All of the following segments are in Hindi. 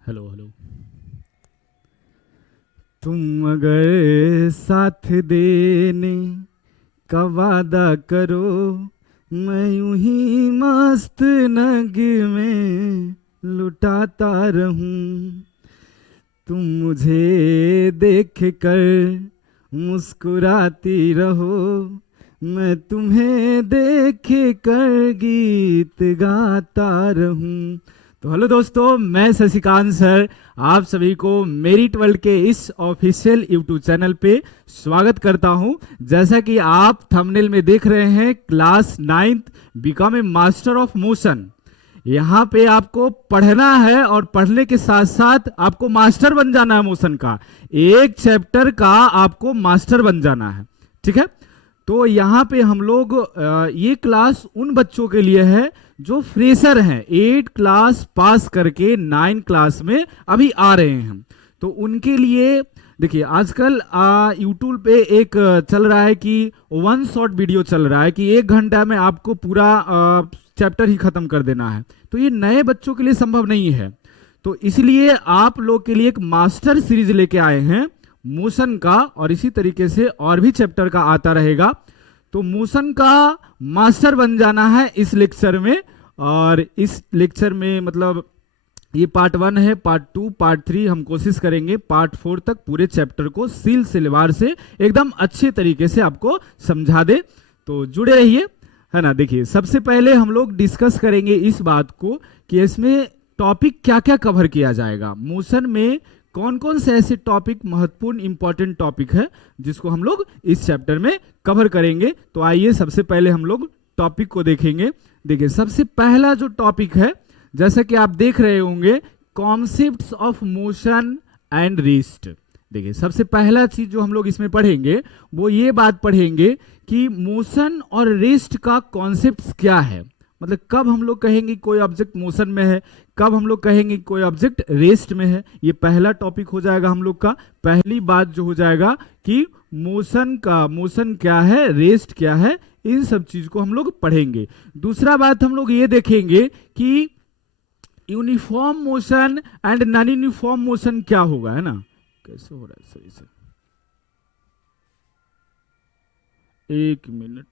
Hello hello. तुम अगर साथ देने का वादा करो, मैं यूं ही मस्त नग में लुटाता रहूं। तुम मुझे देख कर मुस्कुराती रहो, मैं तुम्हें देख कर गीत गाता रहूं। तो हेलो दोस्तों, मैं शशिकांत सर आप सभी को मेरिट वर्ल्ड के इस ऑफिशियल यूट्यूब चैनल पे स्वागत करता हूं। जैसा कि आप थंबनेल में देख रहे हैं, class 9th become a master of motion. यहाँ पे आपको पढ़ना है और पढ़ने के साथ साथ आपको मास्टर बन जाना है मोशन का। एक चैप्टर का आपको मास्टर बन जाना है, ठीक है। तो यहाँ पे हम लोग ये क्लास उन बच्चों के लिए है जो फ्रेशर हैं, 8 क्लास पास करके 9 क्लास में अभी आ रहे हैं। तो उनके लिए देखिए, आजकल यूट्यूब पे एक चल रहा है कि वन शॉट वीडियो चल रहा है कि 1 घंटा में आपको पूरा चैप्टर ही खत्म कर देना है। तो ये नए बच्चों के लिए संभव नहीं है। तो इसलिए आप लोग के लिए एक मास्टर सीरीज लेके आए हैं मोशन का, और इसी तरीके से और भी चैप्टर का आता रहेगा। तो मोशन का मास्टर बन जाना है इस लेक्चर में। और इस लेक्चर में मतलब ये पार्ट 1 है, पार्ट 2, पार्ट 3 हम कोशिश करेंगे पार्ट 4 तक पूरे चैप्टर को सिलसिलेवार से एकदम अच्छे तरीके से आपको समझा दे। तो जुड़े रहिए, है ना। देखिए, सबसे पहले हम लोग डिस्कस करेंगे इस बात को कि इसमें टॉपिक क्या क्या कवर किया जाएगा, मोशन में कौन कौन से ऐसे टॉपिक महत्वपूर्ण इंपॉर्टेंट टॉपिक है जिसको हम लोग इस चैप्टर में कवर करेंगे। तो आइए सबसे पहले हम लोग टॉपिक को देखेंगे। देखिए, सबसे पहला जो टॉपिक है, जैसे कि आप देख रहे होंगे, concepts of motion and rest. देखिए, सबसे पहला चीज जो हम लोग इसमें पढ़ेंगे वो ये बात पढ़ेंगे कि मोशन और रेस्ट का कॉन्सेप्ट्स क्या है। मतलब कब हम लोग कहेंगे कोई ऑब्जेक्ट मोशन में है, कब हम लोग कहेंगे कोई ऑब्जेक्ट रेस्ट में है। ये पहला टॉपिक हो जाएगा हम लोग का। पहली बात जो हो जाएगा कि मोशन क्या है, रेस्ट क्या है, इन सब चीज को हम लोग पढ़ेंगे। दूसरा बात हम लोग ये देखेंगे कि uniform motion and non uniform motion क्या होगा, है ना। कैसे हो रहा है सही से? एक मिनट।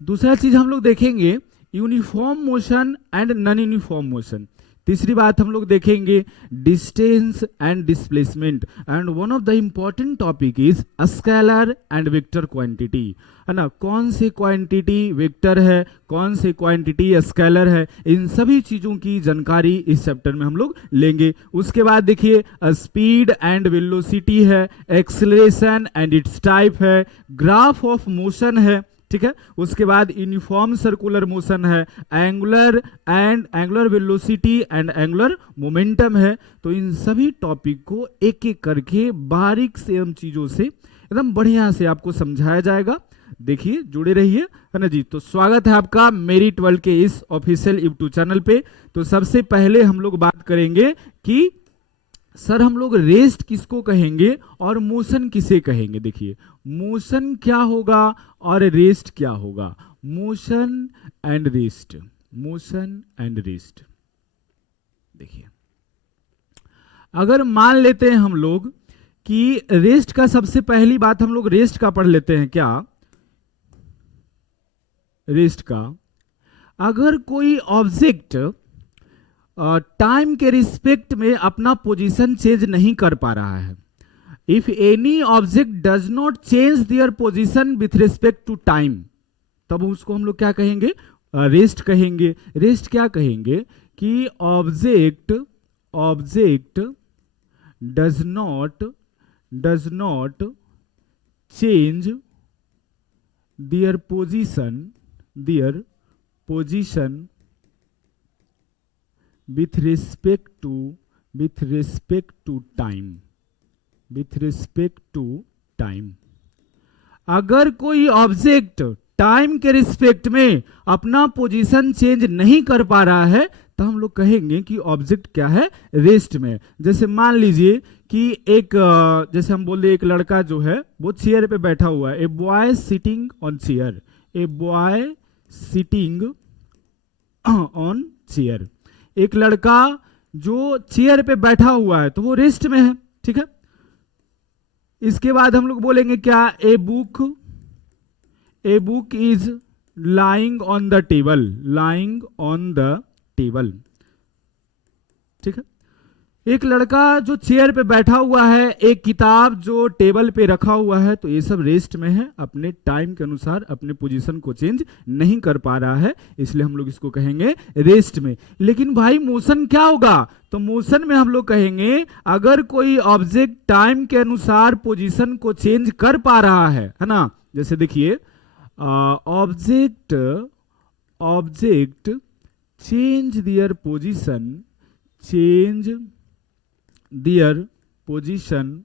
दूसरा चीज हम लोग देखेंगे uniform motion and non uniform motion. तीसरी बात हम लोग देखेंगे distance and displacement. And one of the important topic is scalar and vector quantity, है ना। कौन से क्वांटिटी वेक्टर है, कौन से क्वांटिटी स्केलर है, इन सभी चीजों की जानकारी इस चैप्टर में हम लोग लेंगे। उसके बाद देखिए, स्पीड एंड वेलोसिटी है, एक्सेलरेशन एंड इट्स टाइप है, ग्राफ ऑफ मोशन है, ठीक है। उसके बाद यूनिफॉर्म सर्कुलर मोशन है, angular velocity and angular momentum है। तो इन सभी टॉपिक को एक एक करके बारीक से हम चीजों से एकदम बढ़िया से आपको समझाया जाएगा। देखिए, जुड़े रहिए, है ना जी। तो स्वागत है आपका मेरिट वर्ल्ड के इस ऑफिशियल यूट्यूब चैनल पे। तो सबसे पहले हम लोग बात करेंगे कि सर हम लोग रेस्ट किसको कहेंगे और मोशन किसे कहेंगे। देखिए, मोशन क्या होगा और रेस्ट क्या होगा। Motion and rest, motion and rest. देखिए, अगर मान लेते हैं हम लोग कि रेस्ट का, सबसे पहली बात हम लोग रेस्ट का पढ़ लेते हैं। क्या रेस्ट का, अगर कोई ऑब्जेक्ट टाइम के रिस्पेक्ट में अपना पोजीशन चेंज नहीं कर पा रहा है, if any object does not change their position with respect to time, तब उसको हम लोग क्या कहेंगे, रेस्ट कहेंगे। रेस्ट क्या कहेंगे कि object does not change their position with respect to time। अगर कोई ऑब्जेक्ट टाइम के रिस्पेक्ट में अपना पोजीशन चेंज नहीं कर पा रहा है तो हम लोग कहेंगे कि ऑब्जेक्ट क्या है, रेस्ट में। जैसे मान लीजिए कि एक जैसे हम बोल रहे एक लड़का जो है वो चेयर पे बैठा हुआ है, a boy sitting on chair, a boy sitting on chair. एक लड़का जो चेयर पे बैठा हुआ है तो वो रेस्ट में है, ठीक है। इसके बाद हम लोग बोलेंगे क्या, a book is lying on the table, lying on the table, ठीक है। एक लड़का जो चेयर पे बैठा हुआ है, एक किताब जो टेबल पे रखा हुआ है, तो ये सब रेस्ट में है, अपने टाइम के अनुसार अपने पोजीशन को चेंज नहीं कर पा रहा है, इसलिए हम लोग इसको कहेंगे रेस्ट में। लेकिन भाई मोशन क्या होगा, तो मोशन में हम लोग कहेंगे अगर कोई ऑब्जेक्ट टाइम के अनुसार पोजीशन को चेंज कर पा रहा है ना। जैसे देखिए object change their position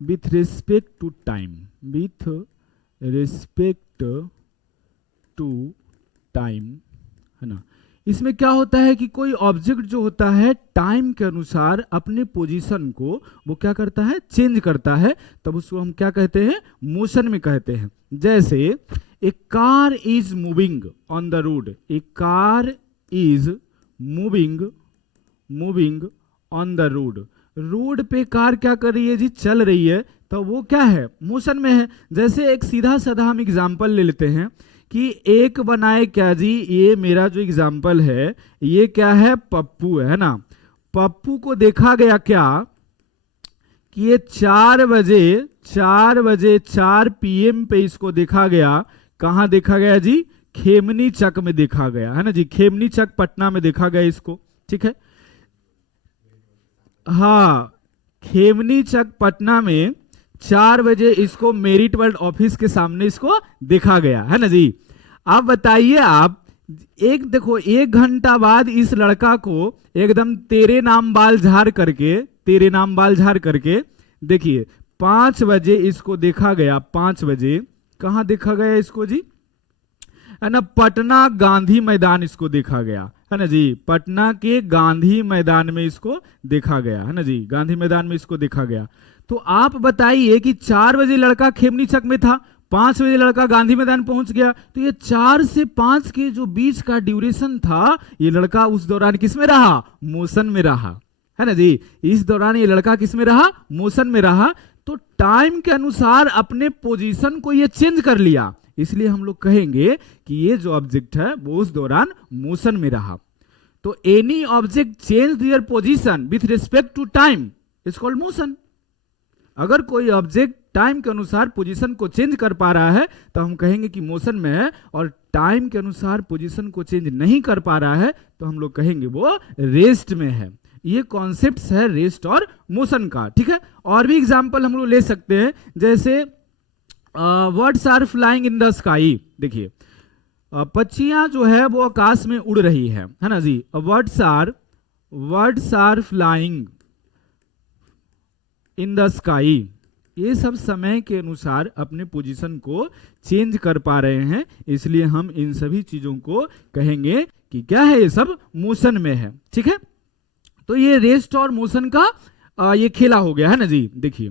with respect to time, with respect to time, है ना। इसमें क्या होता है कि कोई ऑब्जेक्ट जो होता है टाइम के अनुसार अपने पोजीशन को वो क्या करता है, चेंज करता है, तब उसको हम क्या कहते हैं, मोशन में कहते हैं। जैसे a car is moving on the road, a car is moving on the road पे कार क्या कर रही है जी, चल रही है, तो वो क्या है, मोशन में है। जैसे एक सीधा साधा हम एग्जाम्पल ले लेते हैं कि एक बनाए क्या जी, ये मेरा जो एग्जाम्पल है ये क्या है, पप्पू है ना। पप्पू को देखा गया क्या कि ये 4 बजे 4 PM पे इसको देखा गया। कहाँ देखा गया जी, खेमनी चक में देखा गया, है ना जी, खेमनी चक पटना में देखा गया इसको, ठीक है। हाँ, खेमनी चक पटना में 4 बजे इसको मेरिट वर्ल्ड ऑफिस के सामने इसको देखा गया, है ना जी। अब बताइए आप, देखो 1 घंटा बाद इस लड़का को एकदम तेरे नाम बाल झाड़ करके देखिए 5 बजे इसको देखा गया। 5 बजे कहाँ देखा गया इसको जी, है ना, पटना गांधी मैदान इसको देखा गया, है ना जी, पटना के गांधी मैदान में इसको देखा गया, है ना जी, गांधी मैदान में इसको देखा गया। तो आप बताइए कि 4 बजे लड़का खेमनी चक में था, 5 बजे लड़का गांधी मैदान पहुंच गया, तो ये 4 से 5 के जो बीच का ड्यूरेशन था, ये लड़का उस दौरान किस में रहा, मोशन में रहा, है ना जी। इस दौरान ये लड़का किस में रहा, मोशन में रहा। तो टाइम के अनुसार अपने पोजीशन को ये चेंज कर लिया, इसलिए हम लोग कहेंगे कि ये जो ऑब्जेक्ट है वो उस दौरान मोशन में रहा। तो any object change their position with respect to time is called motion. अगर कोई ऑब्जेक्ट टाइम के अनुसार पोजीशन को चेंज कर पा रहा है तो हम कहेंगे कि मोशन में है, और टाइम के अनुसार पोजीशन को चेंज नहीं कर पा रहा है तो हम लोग कहेंगे वो रेस्ट में है। ये कॉन्सेप्ट्स है रेस्ट और मोशन का, ठीक है। और भी एग्जांपल हम लोग ले सकते हैं, जैसे birds are flying in the sky. देखिए पक्षियां जो है वो आकाश में उड़ रही है ना जी। Birds are flying in the sky, ये सब समय के अनुसार अपने पोजीशन को चेंज कर पा रहे हैं, इसलिए हम इन सभी चीजों को कहेंगे कि क्या है, ये सब मोशन में है, ठीक है। तो ये रेस्ट और मोशन का ये खेला हो गया, है ना जी। देखिए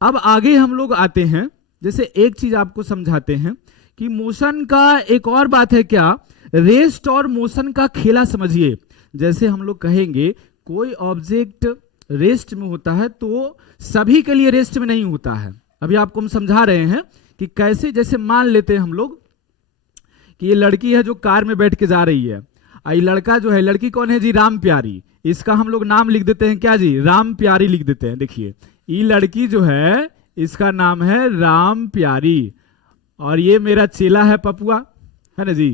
अब आगे हम लोग आते हैं, जैसे एक चीज आपको समझाते हैं कि मोशन का एक और बात है क्या, रेस्ट और मोशन का खेला समझिए। जैसे हम लोग कहेंगे कोई ऑब्जेक्ट रेस्ट में होता है तो सभी के लिए रेस्ट में नहीं होता है। अभी आपको हम समझा रहे हैं कि कैसे, जैसे मान लेते हैं हम लोग कि ये लड़की है जो कार में बैठ के जा रही है, ये लड़का जो है, लड़की कौन है जी, राम प्यारी, इसका हम लोग नाम लिख देते हैं क्या जी, राम प्यारी लिख देते हैं। देखिए ये लड़की जो है इसका नाम है राम प्यारी, और ये मेरा चेला है पपुआ, है ना जी।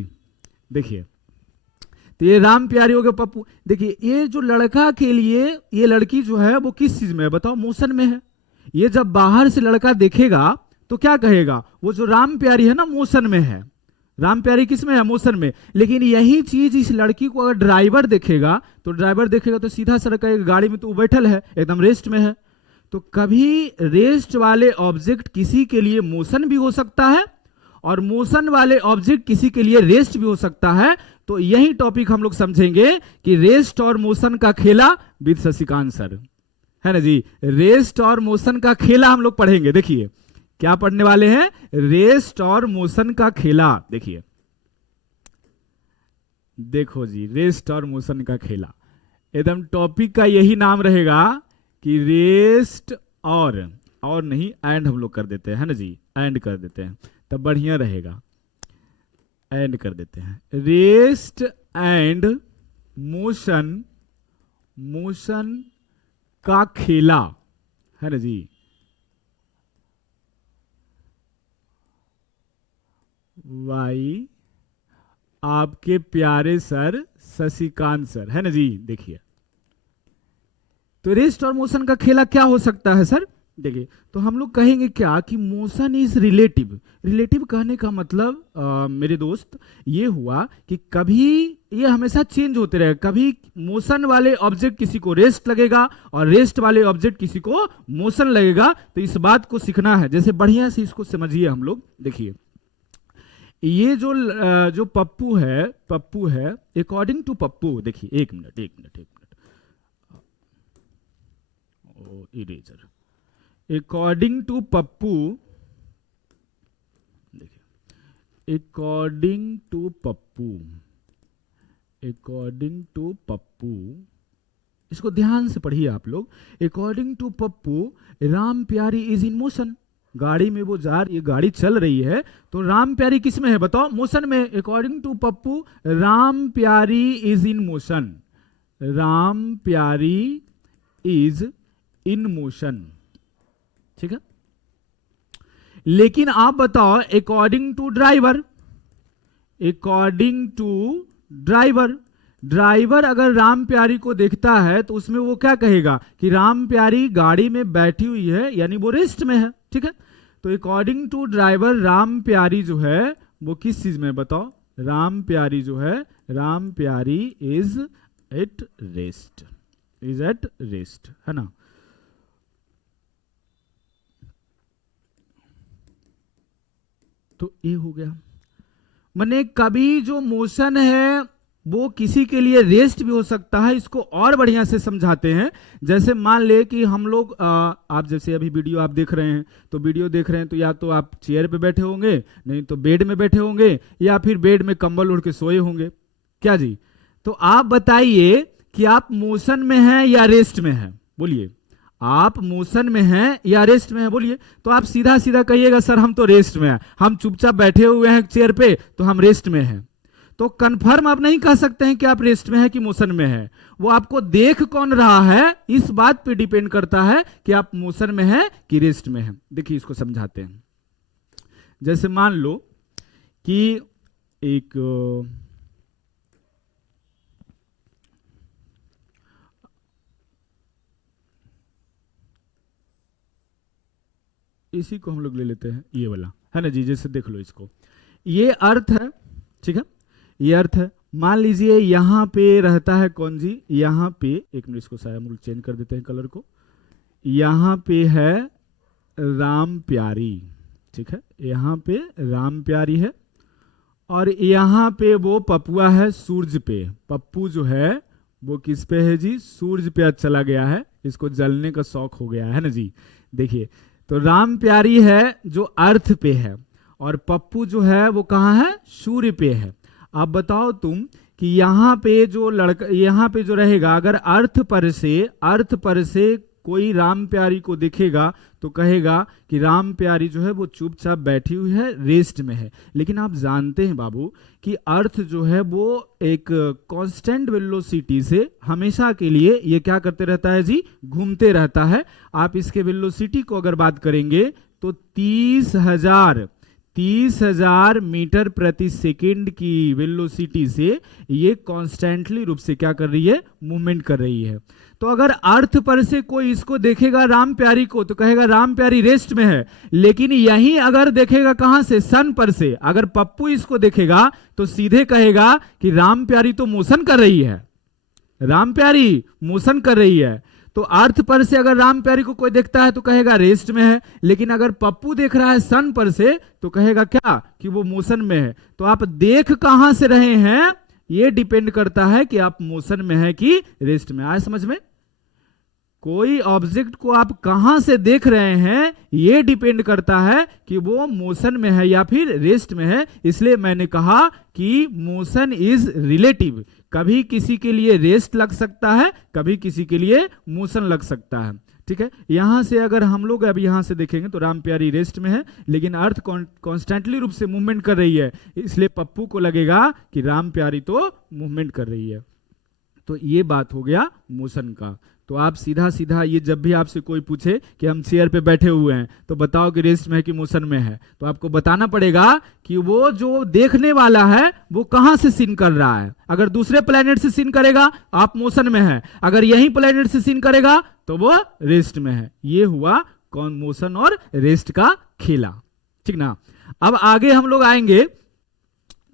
देखिए तो ये राम प्यारी हो गया, पप्पू। देखिए ये जो लड़का के लिए, ये लड़की जो है वो किस चीज में है बताओ, मोशन में है। ये जब बाहर से लड़का देखेगा तो क्या कहेगा, वो जो राम प्यारी है ना मोशन में है, राम प्यारी किस में है, मोशन में। लेकिन यही चीज इस लड़की को अगर ड्राइवर देखेगा तो सीधा सड़क गाड़ी में तो वो बैठल है, एकदम रेस्ट में है। तो कभी रेस्ट वाले ऑब्जेक्ट किसी के लिए मोशन भी हो सकता है और मोशन वाले ऑब्जेक्ट किसी के लिए रेस्ट भी हो सकता है। तो यही टॉपिक हम लोग समझेंगे कि रेस्ट और मोशन का खेला विद शशिकांत सर, है ना जी। रेस्ट और मोशन का खेला हम लोग पढ़ेंगे। देखिए क्या पढ़ने वाले हैं, रेस्ट और मोशन का खेला। देखिए देखो जी, रेस्ट और मोशन का खेला, एकदम टॉपिक का यही नाम रहेगा कि रेस्ट और नहीं एंड हम लोग कर देते हैं, है ना जी, एंड कर देते हैं तब बढ़िया रहेगा। एंड कर देते हैं, रेस्ट एंड मोशन, मोशन का खेला, है ना जी। वाई आपके प्यारे सर शशिकांत सर, है ना जी। देखिए तो रेस्ट और मोशन का खेला क्या हो सकता है सर? देखिए तो हम लोग कहेंगे क्या कि मोशन इज रिलेटिव। रिलेटिव कहने का मतलब मेरे दोस्त ये हुआ कि कभी ये हमेशा चेंज होते रहे, कभी मोशन वाले ऑब्जेक्ट किसी को रेस्ट लगेगा और रेस्ट वाले ऑब्जेक्ट किसी को मोशन लगेगा। तो इस बात को सीखना है, जैसे बढ़िया से इसको समझिए हम लोग। देखिए ये जो पप्पू है अकॉर्डिंग टू पप्पू, देखिए एक minute eraser, according to Pappu, देखिए अकॉर्डिंग टू पप्पू, इसको ध्यान से पढ़िए आप लोग। अकॉर्डिंग टू पप्पू राम प्यारी इज इन मोशन। गाड़ी में वो जा रही है, गाड़ी चल रही है, तो राम प्यारी किस में है बताओ? मोशन में। अकॉर्डिंग टू पप्पू राम प्यारी इज इन मोशन, राम प्यारी इज इन मोशन, ठीक है। लेकिन आप बताओ अकॉर्डिंग टू ड्राइवर, ड्राइवर अगर राम प्यारी को देखता है तो उसमें वो क्या कहेगा कि राम प्यारी गाड़ी में बैठी हुई है, यानी वो रेस्ट में है, ठीक है। तो अकॉर्डिंग टू ड्राइवर राम प्यारी जो है वो किस चीज में बताओ? राम प्यारी जो है, राम प्यारी इज एट रेस्ट, है ना। तो ये हो गया, माने कभी जो मोशन है वो किसी के लिए रेस्ट भी हो सकता है। इसको और बढ़िया से समझाते हैं। जैसे मान ले कि हम लोग आप जैसे अभी वीडियो आप देख रहे हैं, तो वीडियो देख रहे हैं तो या तो आप चेयर पे बैठे होंगे, नहीं तो बेड में बैठे होंगे, या फिर बेड में कंबल ओढ़ के सोए होंगे, क्या जी। तो आप बताइए कि आप मोशन में हैं या रेस्ट में हैं? बोलिए, आप मोशन में हैं या रेस्ट में हैं? बोलिए। तो आप सीधा सीधा कहिएगा सर हम तो रेस्ट में हैं, हम चुपचाप बैठे हुए हैं चेयर पे तो हम रेस्ट में हैं। तो कंफर्म आप नहीं कह सकते हैं कि आप रेस्ट में हैं कि मोशन में हैं। वो आपको देख कौन रहा है इस बात पे डिपेंड करता है कि आप मोशन में हैं कि रेस्ट में हैं। देखिए इसको समझाते हैं। जैसे मान लो कि एक इसी को हम लोग ले लेते हैं, ये वाला, है ना जी। जैसे देख लो इसको, ये अर्थ है, ठीक है, ये अर्थ है। मान लीजिए यहां पे रहता है कौन जी? यहां पे, एक मिनट इसको शायद हम लोग चेंज कर देते हैं कलर को। यहां पे है राम प्यारी, ठीक है, यहां पे राम प्यारी है, और यहां पे वो पपुआ है सूरज पे। पप्पू जो है वो किस पे है जी? सूरज पे आज चला गया है, इसको जलने का शौक हो गया है ना जी। देखिए तो राम प्यारी है जो अर्थ पे है, और पप्पू जो है वो कहाँ है? सूर्य पे है। अब बताओ तुम कि यहाँ पे जो लड़का, यहाँ पे जो रहेगा, अगर अर्थ पर से कोई राम प्यारी को देखेगा तो कहेगा कि राम प्यारी जो है वो चुपचाप बैठी हुई है, रेस्ट में है। लेकिन आप जानते हैं बाबू कि अर्थ जो है वो एक कांस्टेंट वेलोसिटी से हमेशा के लिए ये क्या करते रहता है जी? घूमते रहता है। आप इसके वेलोसिटी को अगर बात करेंगे तो 30,000 मीटर प्रति सेकंड की वेलोसिटी से ये कॉन्स्टेंटली रूप से क्या कर रही है? मूवमेंट कर रही है। तो अगर अर्थ पर से कोई इसको देखेगा राम प्यारी को तो कहेगा राम प्यारी रेस्ट में है। लेकिन यहीं अगर देखेगा कहां से? सन पर से, अगर पप्पू इसको देखेगा तो सीधे कहेगा कि राम प्यारी तो मोशन कर रही है, राम प्यारी मोशन कर रही है। तो अर्थ पर से अगर राम प्यारी को कोई देखता है तो कहेगा रेस्ट में है, लेकिन अगर पप्पू देख रहा है सन पर से तो कहेगा क्या? कि वो मोशन में है। तो आप देख कहां से रहे हैं ये डिपेंड करता है कि आप मोशन में है कि रेस्ट में। आए समझ में? कोई ऑब्जेक्ट को आप कहां से देख रहे हैं ये डिपेंड करता है कि वो मोशन में है या फिर रेस्ट में है। इसलिए मैंने कहा कि मोशन इज रिलेटिव, कभी किसी के लिए रेस्ट लग सकता है, कभी किसी के लिए मोशन लग सकता है। ठीक है, यहां से अगर हम लोग अब यहां से देखेंगे तो राम प्यारी रेस्ट में है, लेकिन अर्थ कॉन्स्टेंटली रूप से मूवमेंट कर रही है, इसलिए पप्पू को लगेगा कि राम प्यारी तो मूवमेंट कर रही है। तो ये बात हो गया मोशन का। तो आप सीधा सीधा ये जब भी आपसे कोई पूछे कि हम चेयर पे बैठे हुए हैं तो बताओ कि रेस्ट में है कि मोशन में है, तो आपको बताना पड़ेगा कि वो जो देखने वाला है वो कहां से सीन कर रहा है। अगर दूसरे प्लेनेट से सीन करेगा आप मोशन में है, अगर यही प्लेनेट से सीन करेगा तो वो रेस्ट में है। ये हुआ कौन मोशन और रेस्ट का खेला, ठीक ना। अब आगे हम लोग आएंगे,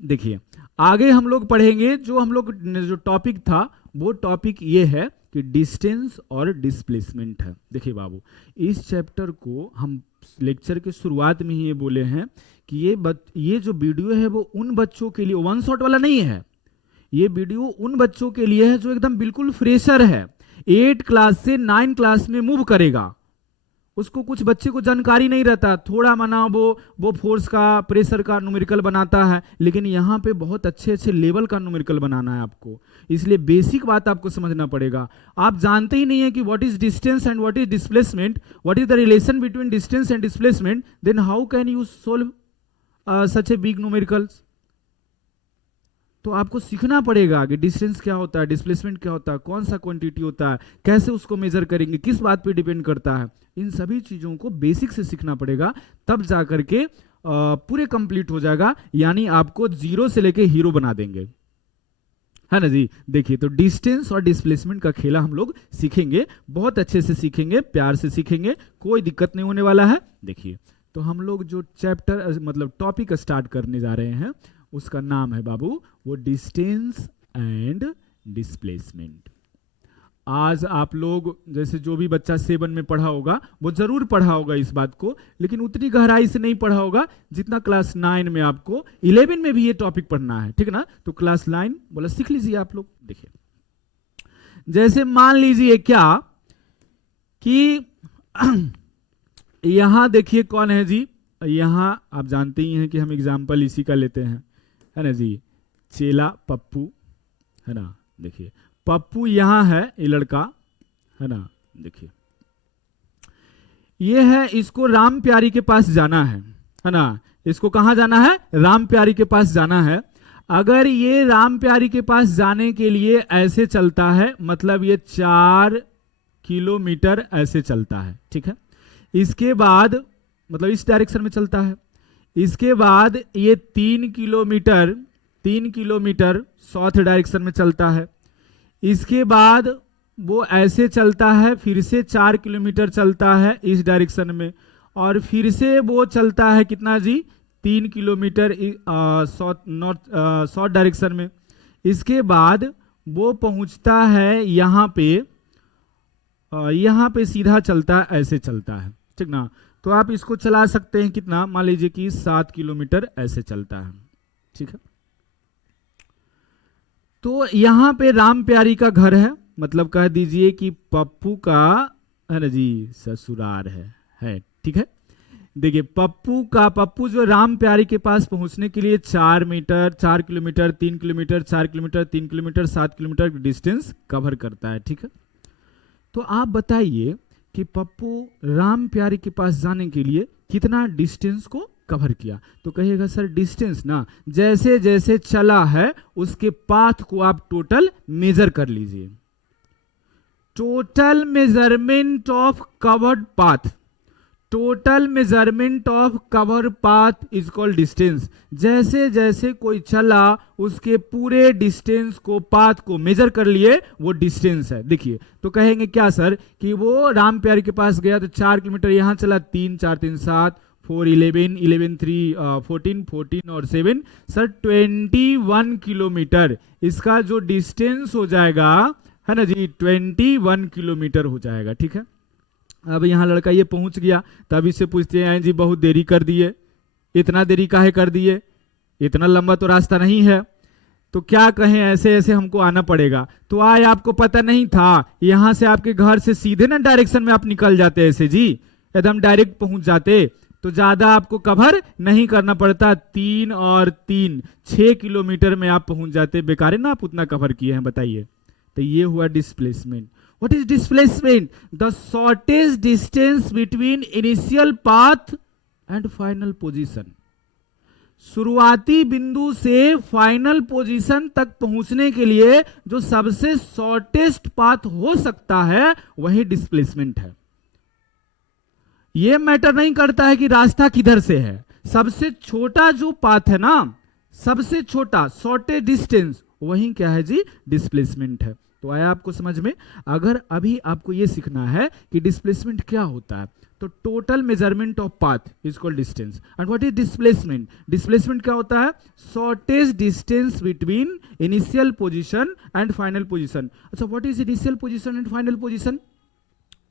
देखिए आगे हम लोग पढ़ेंगे जो टॉपिक था वो टॉपिक ये है कि डिस्टेंस और डिस्प्लेसमेंट है। देखिए बाबू, इस चैप्टर को हम लेक्चर के शुरुआत में ही ये बोले हैं कि ये जो वीडियो है वो उन बच्चों के लिए वन शॉट वाला नहीं है, ये वीडियो उन बच्चों के लिए है जो एकदम बिल्कुल फ्रेशर है, 8 क्लास से 9 क्लास में मूव करेगा। उसको कुछ बच्चे को जानकारी नहीं रहता, थोड़ा मना वो फोर्स का प्रेशर का न्यूमेरिकल बनाता है, लेकिन यहाँ पे बहुत अच्छे अच्छे लेवल का न्यूमेरिकल बनाना है आपको, इसलिए बेसिक बात आपको समझना पड़ेगा। आप जानते ही नहीं है कि what is distance and what is displacement, what is the relation between distance and displacement, then how can you solve such a big numericals. तो आपको सीखना पड़ेगा कि डिस्टेंस क्या होता है, डिस्प्लेसमेंट क्या होता है, कौन सा क्वांटिटी होता है, कैसे उसको मेजर करेंगे, किस बात पे डिपेंड करता है, इन सभी चीजों को बेसिक से सीखना पड़ेगा, तब जाकर के पूरे कंप्लीट हो जाएगा, यानी आपको जीरो से लेके हीरो बना देंगे, है ना जी। देखिए तो डिस्टेंस और डिस्प्लेसमेंट का खेला हम लोग सीखेंगे, बहुत अच्छे से सीखेंगे, प्यार से सीखेंगे, कोई दिक्कत नहीं होने वाला है। देखिए तो हम लोग जो चैप्टर मतलब टॉपिक स्टार्ट करने जा रहे हैं उसका नाम है बाबू वो डिस्टेंस एंड डिस्प्लेसमेंट। आज आप लोग जैसे जो भी बच्चा 7 में पढ़ा होगा वो जरूर पढ़ा होगा इस बात को, लेकिन उतनी गहराई से नहीं पढ़ा होगा जितना क्लास 9 में आपको 11 में भी ये टॉपिक पढ़ना है, ठीक ना। तो क्लास 9 बोला सीख लीजिए आप लोग। देखिए जैसे मान लीजिए क्या कि यहां देखिए कौन है जी, यहां आप जानते ही हैं कि हम एग्जाम्पल इसी का लेते हैं, है ना जी, चेला पप्पू, है ना। देखिए पप्पू यहां है, ये लड़का है ना, देखिए ये है, इसको राम प्यारी के पास जाना है ना, इसको कहां जाना है, राम प्यारी के पास जाना है। अगर ये राम प्यारी के पास जाने के लिए ऐसे चलता है, मतलब ये 4 किलोमीटर ऐसे चलता है, ठीक है। इसके बाद मतलब इस डायरेक्शन में चलता है, इसके बाद ये 3 किलोमीटर साउथ डायरेक्शन में चलता है, इसके बाद वो ऐसे चलता है, फिर से 4 किलोमीटर चलता है इस डायरेक्शन में, और फिर से वो चलता है कितना जी, 3 किलोमीटर साउथ डायरेक्शन में। इसके बाद वो पहुंचता है यहाँ पे सीधा चलता है, ऐसे चलता है, ठीक ना। तो आप इसको चला सकते हैं कितना, मान लीजिए कि 7 किलोमीटर ऐसे चलता है, ठीक है। तो यहां पे राम प्यारी का घर है, मतलब कह दीजिए कि पप्पू का, है ना जी, ससुराल है, ठीक है। देखिए पप्पू जो राम प्यारी के पास पहुंचने के लिए 4 kilometre 3 kilometre 4 kilometre 3 kilometre 7 kilometre distance cover करता है, ठीक है। तो आप बताइए कि पप्पू राम प्यारी के पास जाने के लिए कितना डिस्टेंस को कवर किया। तो कहिएगा सर डिस्टेंस ना, जैसे जैसे चला है उसके पाथ को आप टोटल मेजर कर लीजिए। Total measurement of covered path, total measurement of cover path is called distance. जैसे जैसे कोई चला उसके पूरे डिस्टेंस को, पाथ को मेजर कर लिए, वो डिस्टेंस है। देखिए तो कहेंगे क्या सर कि वो राम प्यारी के पास गया तो 4 किलोमीटर यहां चला, 3 4 3 7 4 11 11 3 14 14 और 7 सर 21 किलोमीटर इसका जो डिस्टेंस हो जाएगा, है ना जी, 21 किलोमीटर हो जाएगा, ठीक है। अब यहाँ लड़का ये पहुंच गया, तब इससे पूछते हैं जी बहुत देरी कर दिए, इतना देरी काहे कर दिए, इतना लंबा तो रास्ता नहीं है। तो क्या कहें, ऐसे ऐसे हमको आना पड़ेगा। तो आए आपको पता नहीं था, यहां से आपके घर से सीधे ना डायरेक्शन में आप निकल जाते ऐसे जी, एकदम डायरेक्ट पहुंच जाते, तो ज्यादा आपको कवर नहीं करना पड़ता। 3 और 3 6 किलोमीटर में आप पहुंच जाते। बेकार है ना आप उतना कवर किए हैं, बताइए। तो ये हुआ displacement. What is displacement? The shortest distance between initial path and final position. शुरुआती बिंदु से फाइनल पोजीशन तक पहुंचने के लिए जो सबसे शॉर्टेस्ट पाथ हो सकता है वही डिस्प्लेसमेंट है। यह मैटर नहीं करता है कि रास्ता किधर से है, सबसे छोटा जो पाथ है ना, सबसे छोटा शॉर्टेस्ट डिस्टेंस, वही क्या है जी, डिस्प्लेसमेंट है। तो आया आपको समझ में? अगर अभी आपको यह सीखना है कि डिस्प्लेसमेंट क्या होता है, तो total measurement of path is called distance. And what is displacement? Displacement क्या होता है? Shortest distance between initial position and final position. अच्छा, what is initial position and final position?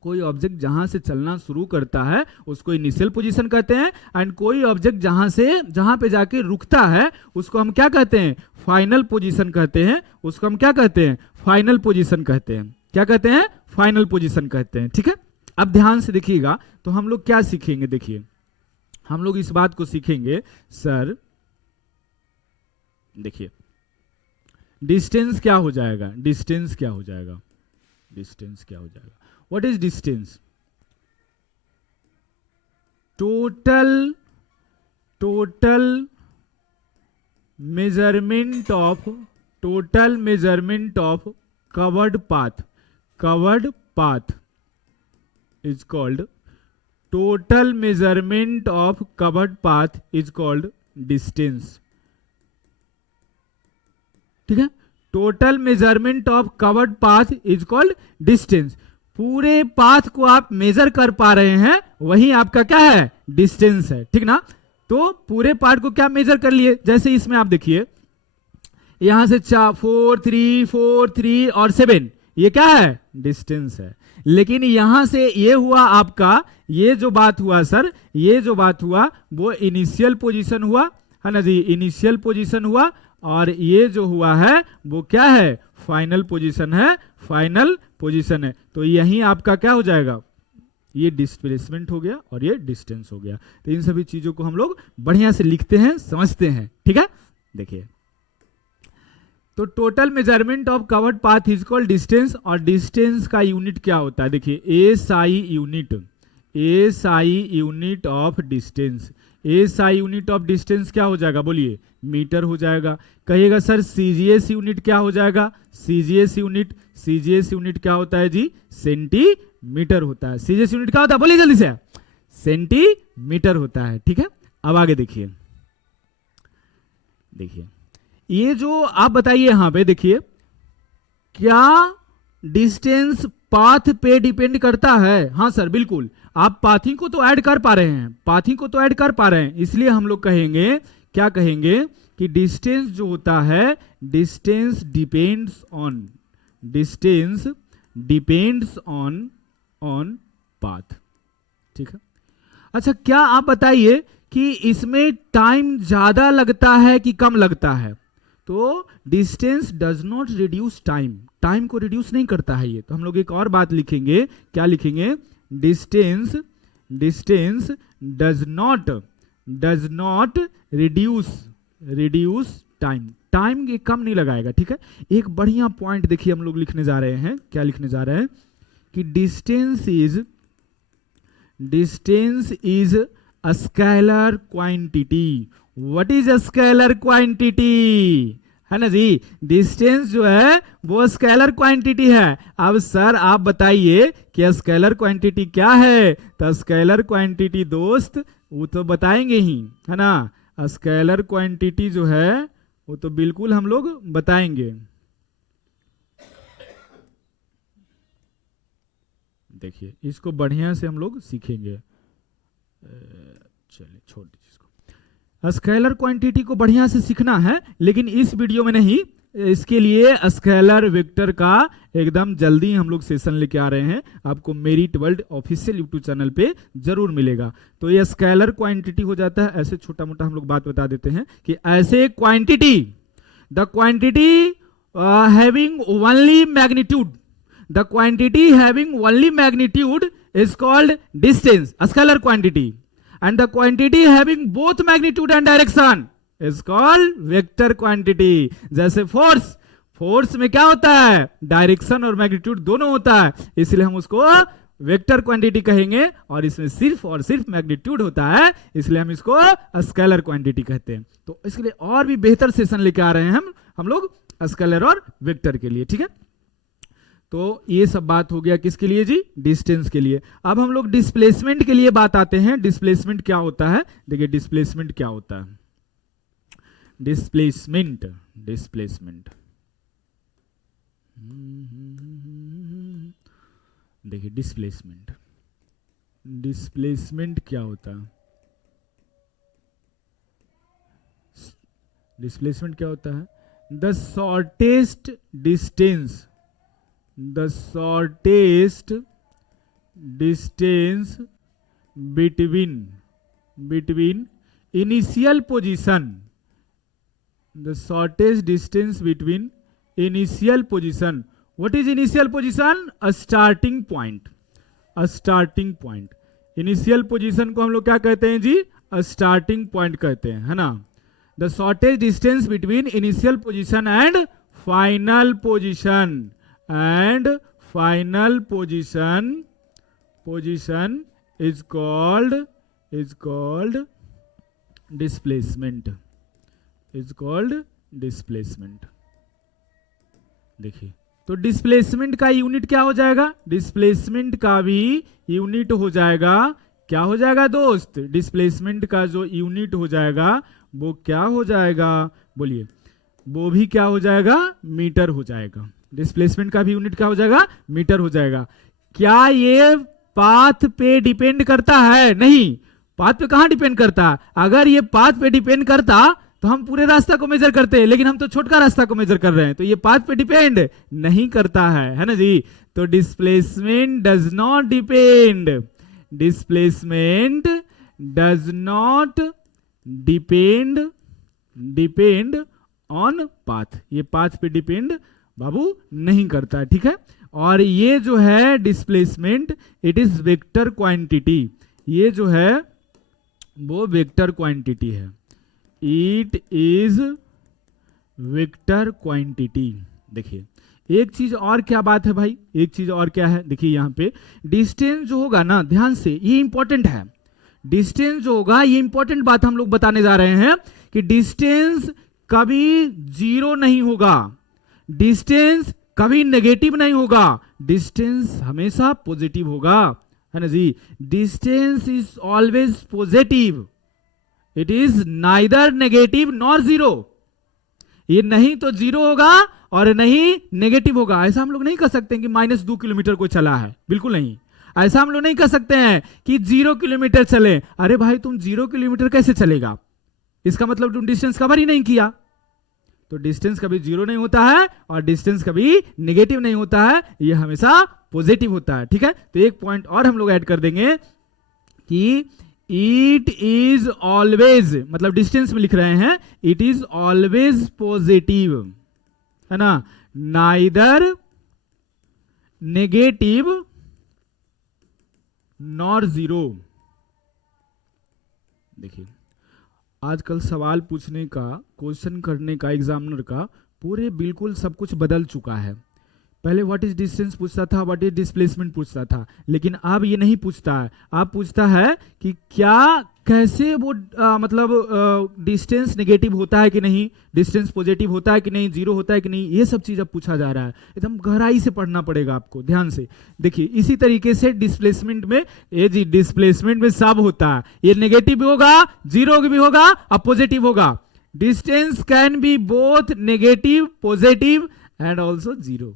कोई ऑब्जेक्ट जहां से चलना शुरू करता है उसको इनिशियल पोजीशन कहते हैं, एंड कोई ऑब्जेक्ट जहां पे जाके रुकता है उसको हम क्या कहते हैं? फाइनल पोजीशन कहते हैं। उसको हम क्या कहते हैं? फाइनल पोजीशन कहते हैं। क्या कहते हैं? फाइनल पोजीशन कहते हैं। ठीक है, अब ध्यान से देखिएगा, तो हम लोग क्या सीखेंगे, देखिए हम लोग इस बात को सीखेंगे सर, देखिए डिस्टेंस क्या हो जाएगा, डिस्टेंस क्या हो जाएगा, डिस्टेंस क्या हो जाएगा। What is distance? Total measurement of covered path is called total measurement of covered path is called distance। ठीक है, total measurement of covered path is called distance. पूरे पाथ को आप मेजर कर पा रहे हैं, वही आपका क्या है? डिस्टेंस है। ठीक ना, तो पूरे पार्ट को क्या मेजर कर लिए, जैसे इसमें आप देखिए यहां से 4 3 4 3 और 7, ये क्या है? डिस्टेंस है। लेकिन यहां से ये हुआ आपका, ये जो बात हुआ सर, ये जो बात हुआ वो इनिशियल पोजीशन हुआ है ना जी, इनिशियल पोजीशन हुआ, और ये जो हुआ है वो क्या है? फाइनल पोजीशन है, फाइनल पोजीशन है। तो यही आपका क्या हो जाएगा? ये डिस्प्लेसमेंट हो गया और ये डिस्टेंस हो गया। तो इन सभी चीजों को हम लोग बढ़िया से लिखते हैं, समझते हैं। ठीक है, देखिए तो total measurement of covered path is called distance, और डिस्टेंस का यूनिट क्या होता है? देखिए SI unit of distance. SI unit of distance क्या हो जाएगा, बोलिए? मीटर हो जाएगा। कहिएगा सर सीजीएस यूनिट क्या हो जाएगा? सीजीएस यूनिट क्या होता है जी? सेंटीमीटर होता है। सीजीएस यूनिट क्या होता है, बोलिए जल्दी से? सेंटीमीटर होता है। ठीक है, अब आगे देखिए, ये जो आप बताइए यहां पे, देखिए क्या डिस्टेंस पाथ पे डिपेंड करता है? हाँ सर बिल्कुल, आप पाथिंग को तो ऐड कर पा रहे हैं, इसलिए हम लोग कहेंगे, क्या कहेंगे कि डिस्टेंस जो होता है, डिस्टेंस डिपेंड्स ऑन पाथ। ठीक है, अच्छा क्या आप बताइए कि इसमें टाइम ज्यादा लगता है कि कम लगता है? तो distance does not reduce time को रिड्यूस नहीं करता है ये। तो हम लोग एक और बात लिखेंगे, क्या लिखेंगे? Distance does not reduce time ये कम नहीं लगाएगा। ठीक है, एक बढ़िया पॉइंट देखिए हम लोग लिखने जा रहे हैं, क्या लिखने जा रहे हैं कि distance is a scalar quantity. What is a scalar quantity, है ना जी? डिस्टेंस जो है वो स्केलर क्वांटिटी है। अब सर आप बताइए कि स्केलर क्वांटिटी क्या है? तो स्केलर क्वांटिटी दोस्त वो तो बताएंगे ही, है ना? स्केलर क्वांटिटी जो है वो तो बिल्कुल हम लोग बताएंगे। देखिए इसको बढ़िया से हम लोग सीखेंगे। चलिए छोड़ दीजिए इसको। स्केलर क्वांटिटी को बढ़िया से सीखना है, लेकिन इस वीडियो में नहीं, इसके लिए स्केलर वेक्टर का एकदम जल्दी हम लोग सेशन लेके आ रहे हैं, आपको merit world official YouTube channel पे जरूर मिलेगा। तो ये स्केलर क्वांटिटी हो जाता है, ऐसे छोटा मोटा हम लोग बात बता देते हैं कि ऐसे quantity the quantity having only magnitude, the quantity having only magnitude is called distance, scalar quantity, and the quantity having both magnitude and direction is called vector quantity. जैसे फोर्स, फोर्स में क्या होता है, डायरेक्शन और मैग्नीट्यूड दोनों होता है, इसलिए हम उसको वेक्टर क्वांटिटी कहेंगे, और इसमें सिर्फ और सिर्फ मैग्नीट्यूड होता है, इसलिए हम इसको स्केलर क्वांटिटी कहते हैं। तो इसके लिए और भी बेहतर सेशन लेके आ रहे हैं हम लोग स्केलर और वेक्टर के लिए, ठीक है। तो ये सब बात हो गया किसके लिए जी, डिस्टेंस के लिए। अब हम लोग डिस्प्लेसमेंट के लिए बात आते हैं। डिस्प्लेसमेंट क्या होता है, देखिए डिस्प्लेसमेंट क्या होता है। डिस्प्लेसमेंट, डिस्प्लेसमेंट देखिए डिस्प्लेसमेंट, डिस्प्लेसमेंट क्या होता है, डिस्प्लेसमेंट क्या होता है, the shortest distance, the shortest distance between initial position, the shortest distance between initial position. What is initial position? A starting point, a starting point. initial position को हम लोग क्या कहते हैं जी, a starting point कहते हैं, है ना। the shortest distance between initial position and final position, and final position is called displacement, is called displacement. देखिए तो डिस्प्लेसमेंट का यूनिट क्या हो जाएगा, डिस्प्लेसमेंट का भी यूनिट हो जाएगा, क्या हो जाएगा दोस्त, डिस्प्लेसमेंट का जो यूनिट हो जाएगा वो क्या हो जाएगा, बोलिए, वो भी क्या हो जाएगा, मीटर हो जाएगा। डिस्प्लेसमेंट का भी यूनिट क्या हो जाएगा, मीटर हो जाएगा। क्या ये पाथ पे डिपेंड करता है, नहीं, पाथ पे कहां डिपेंड करता है, अगर ये पाथ पे डिपेंड करता तो हम पूरे रास्ता को मेजर करते हैं, लेकिन हम तो छोटका रास्ता को मेजर कर रहे हैं, तो ये पाथ पे डिपेंड नहीं करता है ना जी। तो displacement does not depend, displacement does not depend on path, ये पाथ पे डिपेंड बाबू नहीं करता है, ठीक है। और ये जो है displacement, it is vector quantity, ये जो है वो वेक्टर क्वांटिटी है, इट इज वेक्टर क्वांटिटी। देखिए एक चीज और क्या बात है भाई, एक चीज और क्या है, देखिए यहां पे डिस्टेंस जो होगा ना, ध्यान से ये इंपॉर्टेंट है, डिस्टेंस जो होगा, ये इंपॉर्टेंट बात हम लोग बताने जा रहे हैं कि डिस्टेंस कभी जीरो नहीं होगा, डिस्टेंस कभी नेगेटिव नहीं होगा, डिस्टेंस हमेशा पॉजिटिव होगा, है ना जी। Distance is always positive, it is neither negative nor zero, ये नहीं तो जीरो होगा और नहीं नेगेटिव होगा। ऐसा हम लोग नहीं कर सकते कि -2 किलोमीटर कोई चला है, बिल्कुल नहीं। ऐसा हम लोग नहीं कर सकते हैं कि 0 किलोमीटर चले, अरे भाई तुम 0 किलोमीटर कैसे चलेगा, इसका मतलब तुम डिस्टेंस कवर ही नहीं किया। तो डिस्टेंस कभी जीरो नहीं होता है और डिस्टेंस कभी नेगेटिव नहीं होता है, ये हमेशा पॉजिटिव होता है, ठीक है। तो एक पॉइंट और हम लोग ऐड कर देंगे कि इट इज ऑलवेज, मतलब डिस्टेंस में लिख रहे हैं, इट इज ऑलवेज पॉजिटिव, है ना, नाइदर नेगेटिव नॉर जीरो। देखिए आजकल सवाल पूछने का, क्वेश्चन करने का एग्जामिनर का पूरे बिल्कुल सब कुछ बदल चुका है। पहले व्हाट इज डिस्टेंस पूछता था, व्हाट इज डिस्प्लेसमेंट पूछता था, लेकिन अब ये नहीं पूछता है, अब पूछता है कि क्या कैसे वो मतलब डिस्टेंस नेगेटिव होता है कि नहीं, डिस्टेंस पॉजिटिव होता है कि नहीं, जीरो होता है कि नहीं, ये सब चीज अब पूछा जा रहा है। एकदम गहराई से पढ़ना पड़ेगा आपको, ध्यान से देखिए। इसी तरीके से डिस्प्लेसमेंट में, ये जी डिस्प्लेसमेंट में सब होता है, ये नेगेटिव भी होगा, जीरो भी होगा और पॉजिटिव होगा। Distance can be both negative, positive and also zero.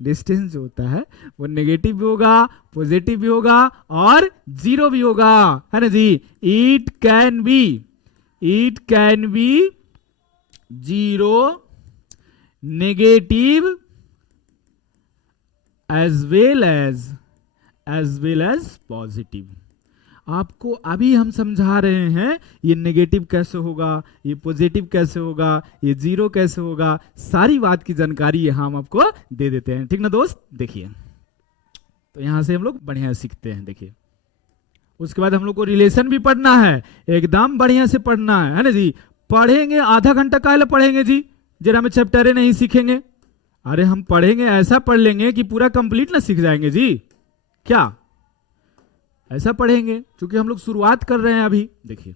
Distance जो होता है वो नेगेटिव भी होगा, पॉजिटिव भी होगा और जीरो भी होगा, है ना जी। It can be zero, negative as well as positive. आपको अभी हम समझा रहे हैं ये नेगेटिव कैसे होगा, ये पॉजिटिव कैसे होगा, ये जीरो कैसे होगा, सारी बात की जानकारी यहाँ हम आपको दे देते हैं। ठीक ना दोस्त, देखिए तो यहां से हम लोग बढ़िया सीखते हैं। देखिए उसके बाद हम लोग को रिलेशन भी पढ़ना है, एकदम बढ़िया से पढ़ना है ना जी। पढ़ेंगे आधा घंटा काहे पढ़ेंगे जी, जरा में चैप्टरे नहीं सीखेंगे। अरे हम पढ़ेंगे ऐसा पढ़ लेंगे कि पूरा कंप्लीट ना सीख जाएंगे जी, क्या ऐसा पढ़ेंगे, क्योंकि हम लोग शुरुआत कर रहे हैं अभी। देखिए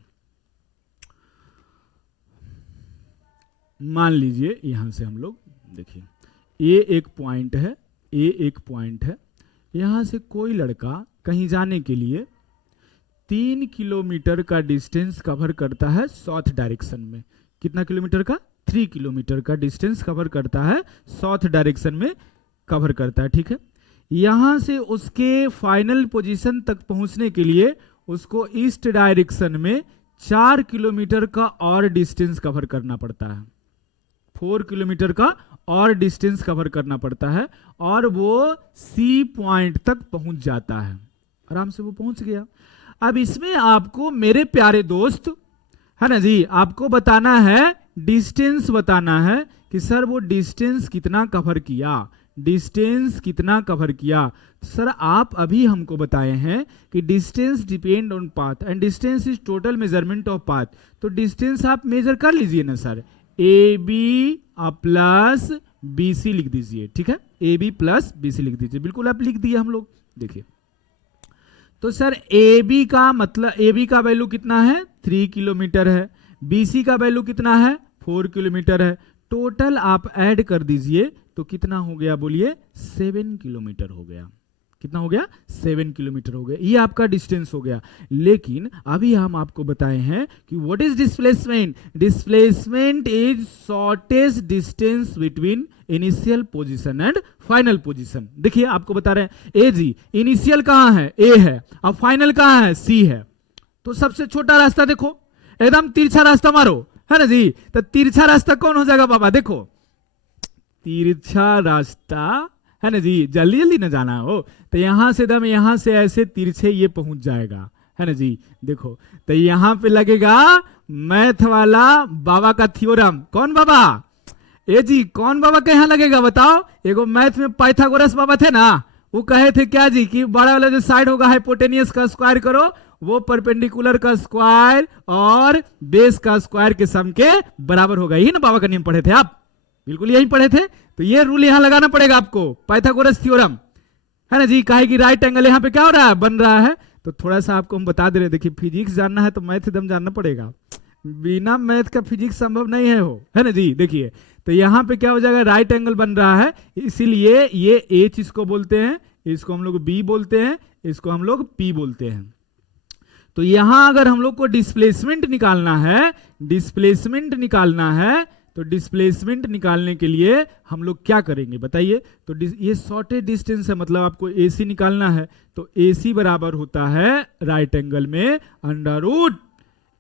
मान लीजिए यहां से हम लोग देखिए ये एक पॉइंट है, ये एक पॉइंट है, यहां से कोई लड़का कहीं जाने के लिए 3 किलोमीटर का डिस्टेंस कवर करता है साउथ डायरेक्शन में। कितना किलोमीटर का? 3 किलोमीटर का डिस्टेंस कवर करता है, साउथ डायरेक्शन में कवर करता है। ठीक है, यहां से उसके फाइनल पोजीशन तक पहुंचने के लिए उसको ईस्ट डायरेक्शन में 4 किलोमीटर का और डिस्टेंस कवर करना पड़ता है, 4 किलोमीटर का और डिस्टेंस कवर करना पड़ता है, और वो सी पॉइंट तक पहुंच जाता है, आराम से वो पहुंच गया। अब इसमें आपको मेरे प्यारे दोस्त है ना जी, आपको बताना है, डिस्टेंस बताना है कि सर वो डिस्टेंस कितना कवर किया, डिस्टेंस कितना कवर किया। सर आप अभी हमको बताए हैं कि distance depend on path and distance is total measurement of path, तो डिस्टेंस आप मेजर कर लीजिए ना sir, A B plus B C लिख दीजिए। ठीक है, A B plus B C लिख दीजिए, बिल्कुल आप लिख दिए हम लोग। देखिए तो सर ए बी का मतलब, ए बी का वैल्यू कितना है? 3 किलोमीटर है। बी सी का वैल्यू कितना है? 4 किलोमीटर है। टोटल आप ऐड कर दीजिए तो कितना हो गया बोलिए? 7 किलोमीटर हो गया। कितना हो गया? 7 किलोमीटर हो गया। ये आपका डिस्टेंस हो गया। लेकिन अभी हम आपको बताए हैं कि what is displacement? Displacement is shortest distance between initial position and final position. देखिए आपको बता रहे हैं, ए जी इनिशियल कहां है? ए है, और फाइनल कहां है? सी है। तो सबसे छोटा रास्ता देखो, एकदम तिरछा रास्ता मारो, है ना जी। तो तिरछा रास्ता कौन हो जाएगा बाबा? देखो तिरछा रास्ता है ना जी, जल्दी जल्दी ना जाना हो, तो यहां से दम, यहां से ऐसे तिरछे ये पहुंच जाएगा, है ना जी। देखो तो यहां पे लगेगा मैथ वाला बाबा का थ्योरम। कौन बाबा? ए जी कौन बाबा के यहां लगेगा बताओ? एगो मैथ में पाइथागोरस बाबा थे ना, वो कहे थे क्या जी कि बड़ा वाला जो साइड होगा हाइपोटेनियस का स्क्वायर करो, वो परपेंडिकुलर का स्क्वायर और बेस का स्क्वायर के सम के बराबर होगा। यही ना बाबा का नियम पढ़े थे आप? बिल्कुल यही पढ़े थे। तो ये रूल यहां लगाना पड़ेगा आपको, पाइथागोरस थ्योरम, है ना जी। काहे कि राइट एंगल यहां पे क्या हो रहा है? बन रहा है। तो थोड़ा सा आपको हम बता दे रहे हैं, देखिए फिजिक्स जानना है तो मैथ एकदम जानना पड़ेगा, बिना मैथ का फिजिक्स संभव नहीं है हो, है ना जी। देखिए तो यहां पे क्या हो जाएगा? राइट एंगल बन रहा है, इसीलिए ये एच इसको बोलते हैं, इसको हम लोग बी बोलते हैं, इसको हम लोग पी बोलते हैं। तो यहां अगर हम लोग को डिस्प्लेसमेंट निकालना है, डिस्प्लेसमेंट निकालना है, तो डिस्प्लेसमेंट निकालने के लिए हम लोग क्या करेंगे बताइए? तो ये शॉर्टेस्ट डिस्टेंस है, मतलब आपको एसी निकालना है, तो एसी बराबर होता है राइट एंगल में अंडर रूट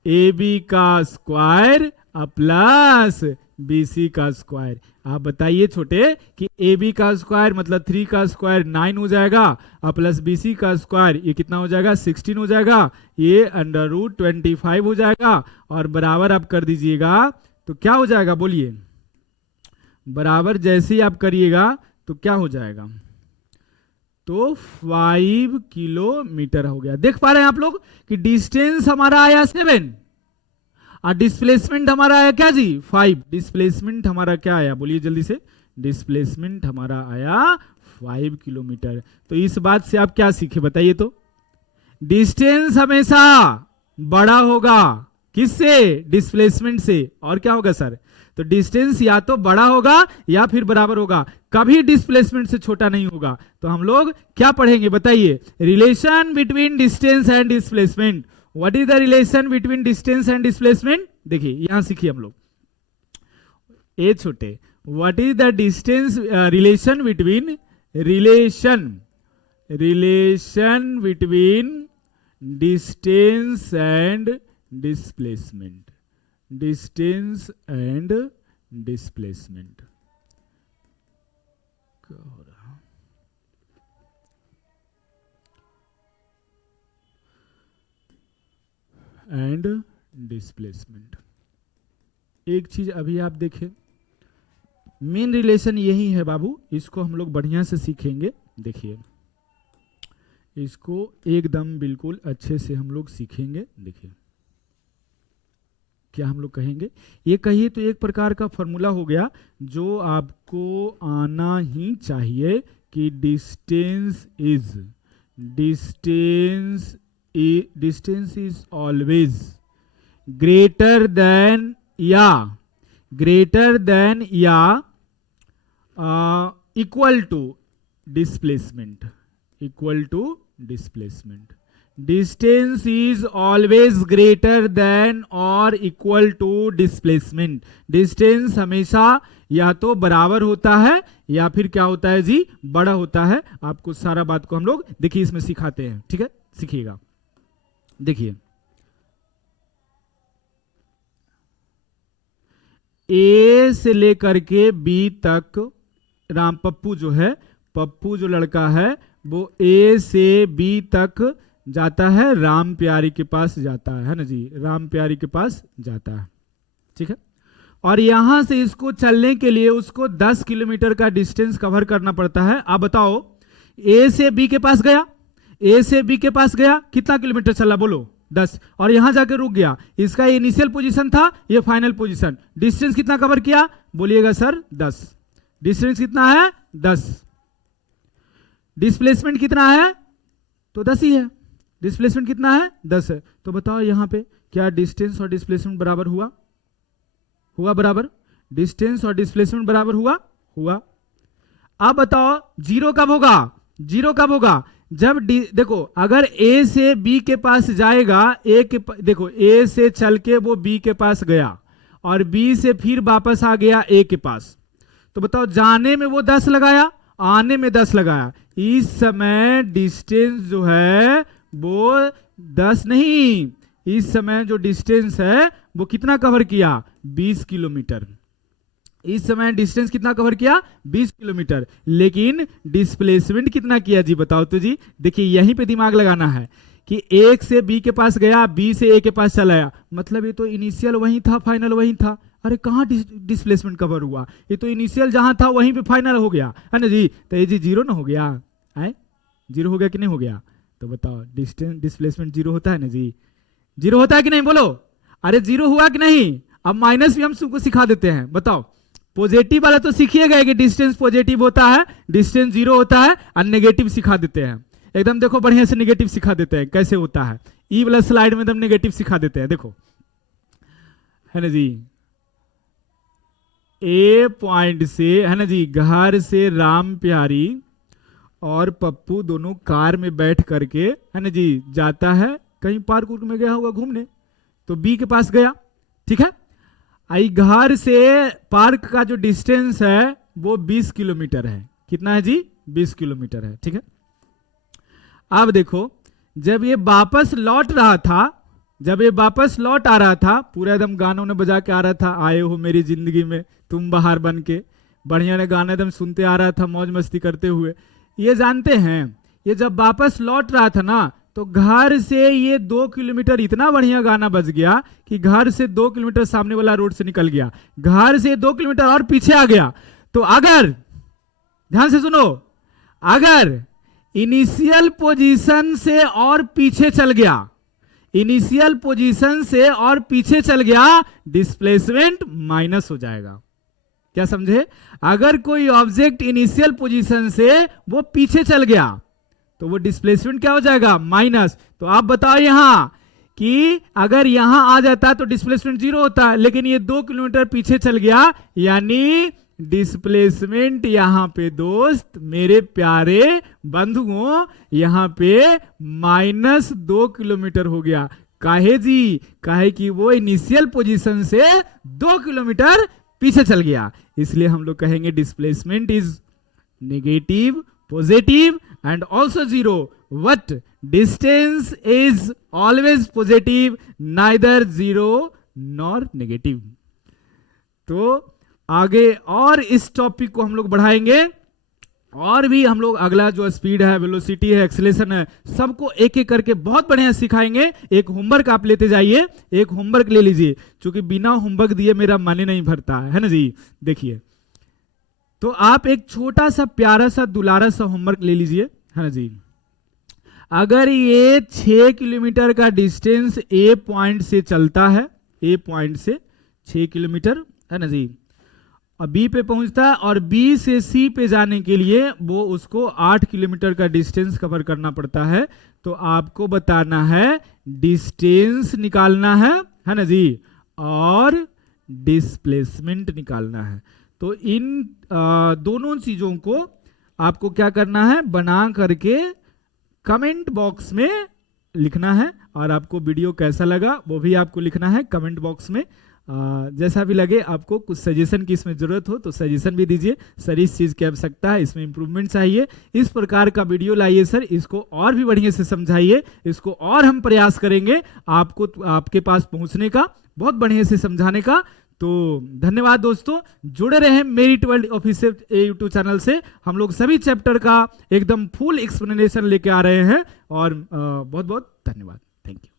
ए बी का स्क्वायर प्लस बी सी का स्क्वायर। आप बताइए छोटे कि ए बी का स्क्वायर मतलब 3 का स्क्वायर 9 हो जाएगा, प्लस बी सी का स्क्वायर ये कितना हो जाएगा? 16 हो जाएगा, ये अंडर रूट 25 हो जाएगा, और बराबर आप कर दीजिएगा तो क्या हो जाएगा बोलिए? बराबर जैसे ही आप करिएगा तो क्या हो जाएगा? तो 5 किलोमीटर हो गया। देख पा रहे हैं आप लोग कि डिस्टेंस हमारा आया 7 और डिस्प्लेसमेंट हमारा आया क्या जी? 5। डिस्प्लेसमेंट हमारा क्या आया बोलिए जल्दी से? डिस्प्लेसमेंट हमारा आया 5 किलोमीटर। तो इस बात से आप क्या सीखे बताइए? तो डिस्टेंस हमेशा बड़ा होगा, किससे? डिस्प्लेसमेंट से। और क्या होगा सर? तो डिस्टेंस या तो बड़ा होगा या फिर बराबर होगा, कभी डिस्प्लेसमेंट से छोटा नहीं होगा। तो हम लोग क्या पढ़ेंगे बताइए? Relation between distance and displacement. What is the relation between distance and displacement? देखिए यहां सीखिए हम लोग, ए छोटे, what is the distance relation between, relation between distance and displacement, distance and displacement. क्या हो रहा? And displacement. एक चीज अभी आप देखें, मेन रिलेशन यही है बाबू, इसको हम लोग बढ़िया से सीखेंगे। देखिए इसको एकदम बिल्कुल अच्छे से हम लोग सीखेंगे। देखिए क्या हम लोग कहेंगे, ये कहिए तो एक प्रकार का फॉर्मूला हो गया जो आपको आना ही चाहिए कि distance is always greater than या equal to displacement. Distance is always greater than और इक्वल टू डिस्प्लेसमेंट। डिस्टेंस हमेशा या तो बराबर होता है या फिर क्या होता है जी, बड़ा होता है। आपको सारा बात को हम लोग देखिए इसमें सिखाते हैं, ठीक है, सीखिएगा। देखिए ए से लेकर के बी तक राम पप्पू जो लड़का है वो ए से बी तक जाता है, राम प्यारी के पास जाता है ना जी, राम प्यारी के पास जाता है, ठीक है। और यहां से इसको चलने के लिए उसको 10 किलोमीटर का डिस्टेंस कवर करना पड़ता है। आप बताओ ए से बी के पास गया, कितना किलोमीटर चला बोलो, 10, और यहां जाकर रुक गया। इसका इनिशियल पोजीशन था, ये फाइनल पोजीशन। डिस्टेंस कितना कवर किया बोलिएगा सर, 10। डिस्टेंस कितना है, 10। डिस्प्लेसमेंट कितना है, तो 10 ही है। डिस्प्लेसमेंट कितना है, 10 है। तो बताओ यहां पे क्या डिस्टेंस और डिस्प्लेसमेंट बराबर हुआ बराबर? डिस्टेंस और डिस्प्लेसमेंट बराबर हुआ। अब बताओ जीरो कब होगा? जब देखो अगर ए से बी के पास जाएगा, देखो ए से चल के वो बी के पास गया और बी से फिर वापस आ गया ए के पास, तो बताओ जाने में वो 10 लगाया, आने में 10 लगाया। इस समय डिस्टेंस जो है वो 10 नहीं, इस समय जो डिस्टेंस है वो कितना कवर किया, 20 किलोमीटर। इस समय डिस्टेंस कितना कवर किया, 20 किलोमीटर। लेकिन डिस्प्लेसमेंट कितना किया जी, बताओ तो जी। देखिए यहीं पे दिमाग लगाना है कि एक से बी के पास गया, बी से ए के पास चला आया, मतलब ये तो इनिशियल वहीं था, फाइनल वहीं था। अरे कहाँ डिस्प्लेसमेंट कवर हुआ, ये तो इनिशियल जहां था वहीं पे फाइनल हो गया है ना जी। तो ये जी जीरो ना हो गया है, जीरो हो गया कि नहीं हो गया? तो बताओ डिस्प्लेसमेंट जीरो होता है ना जी, जीरो होता है कि नहीं बोलो? अरे जीरो हुआ कि नहीं? अब माइनस भी हम सबको सिखा देते हैं। बताओ पॉजिटिव वाला तो सीखिएगा कि डिस्टेंस पॉजिटिव होता है, डिस्टेंस जीरो होता है, और नेगेटिव सिखा देते हैं एकदम। देखो बढ़िया से नेगेटिव सिखा देते हैं कैसे होता है। ई वाला स्लाइड में एकदम नेगेटिव सिखा देते हैं, देखो है ना जी। ए पॉइंट से है ना जी, घर से राम प्यारी और पप्पू दोनों कार में बैठ करके है ना जी जाता है, कहीं पार्क में गया होगा घूमने, तो बी के पास गया, ठीक है। आई घर से पार्क का जो डिस्टेंस है वो 20 किलोमीटर है। कितना है जी, 20 किलोमीटर है, ठीक है। अब देखो जब ये वापस लौट रहा था, जब ये वापस लौट आ रहा था, पूरा एकदम गानों ने बजा के आ रहा था, आए हो मेरी जिंदगी में तुम बाहर बन के, बढ़िया ने गाना एकदम सुनते आ रहा था, मौज मस्ती करते हुए। ये जानते हैं ये जब वापस लौट रहा था ना, तो घर से ये 2 किलोमीटर इतना बढ़िया गाना बज गया कि घर से 2 किलोमीटर सामने वाला रोड से निकल गया, घर से 2 किलोमीटर और पीछे आ गया। तो अगर ध्यान से सुनो, अगर इनिशियल पोजीशन से और पीछे चल गया, इनिशियल पोजीशन से और पीछे चल गया, डिस्प्लेसमेंट माइनस हो जाएगा। क्या समझे? अगर कोई ऑब्जेक्ट इनिशियल पोजीशन से वो पीछे चल गया तो वो डिस्प्लेसमेंट क्या हो जाएगा, माइनस। तो आप बताओ यहां कि अगर यहां आ जाता तो डिस्प्लेसमेंट जीरो होता, लेकिन ये 2 किलोमीटर पीछे चल गया, यानी डिस्प्लेसमेंट यहां पे दोस्त मेरे प्यारे बंधुओं यहां पे -2 किलोमीटर हो गया। काहे जी? काहे कि वो इनिशियल पोजीशन से 2 किलोमीटर पीछे चल गया। इसलिए हम लोग कहेंगे displacement is negative, positive and also zero, but distance is always positive, neither zero nor negative। तो आगे और इस टॉपिक को हम लोग बढ़ाएंगे और भी हम लोग अगला जो स्पीड है, वेलोसिटी है, एक्सेलेरेशन है, सबको एक एक करके बहुत बढ़िया सिखाएंगे। एक होमवर्क आप लेते जाइए, एक होमवर्क ले लीजिए, क्योंकि बिना होमवर्क दिए मेरा मन ही नहीं भरता है ना जी। देखिए, तो आप एक छोटा सा प्यारा सा दुलारा सा होमवर्क ले लीजिए, है ना जी। अगर ये 6 किलोमीटर का डिस्टेंस ए पॉइंट से चलता है, ए पॉइंट से 6 किलोमीटर, है ना जी, और बी पे पहुंचता है, और बी से सी पे जाने के लिए वो उसको 8 किलोमीटर का डिस्टेंस कवर करना पड़ता है। तो आपको बताना है, डिस्टेंस निकालना है ना जी, और डिस्प्लेसमेंट निकालना है। तो इन दोनों चीजों को आपको क्या करना है, बना करके कमेंट बॉक्स में लिखना है। और आपको वीडियो कैसा लगा वो भी आपको लिखना है कमेंट बॉक्स में। जैसा भी लगे, आपको कुछ सजेशन की इसमें जरूरत हो तो सजेशन भी दीजिए, सर इस चीज़ की आवश्यकता है, इसमें इंप्रूवमेंट चाहिए, इस प्रकार का वीडियो लाइए सर, इसको और भी बढ़िया से समझाइए, इसको और हम प्रयास करेंगे आपको आपके पास पहुंचने का, बहुत बढ़िया से समझाने का। तो धन्यवाद दोस्तों, जुड़े रहे merit world official YouTube channel से। हम लोग सभी चैप्टर का एकदम फुल एक्सप्लेनेशन लेके आ रहे हैं, और बहुत बहुत धन्यवाद, थैंक यू।